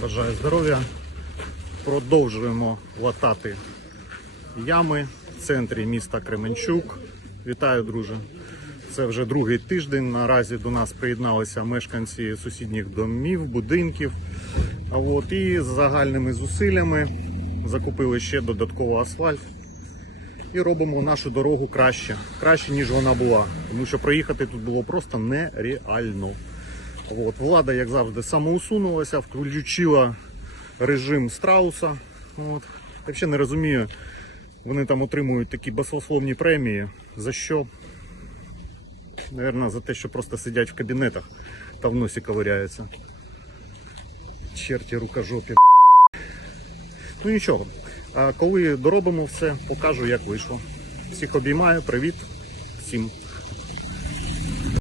Бажаю здоров'я. Продовжуємо латати ями центрі міста Кременчук. Вітаю, друже. Це вже другий тиждень. Наразі до нас приєдналися мешканці сусідніх домів, будинків. А от і з загальними зусиллями закупили ще додатково асфальт і робимо нашу дорогу краще, краще ніж вона була. Тому що проїхати тут було просто нереально. От, влада, як завжди, самоусунулася, включила режим страуса. От. Я взагалі не розумію, вони там отримують такі басословні премії. За що? Наверно, за те, що просто сидять в кабінетах та в носі ковиряються. Черті рукожопі. Ну нічого. А коли доробимо все, покажу, як вийшло. Всіх обіймаю, привіт всім.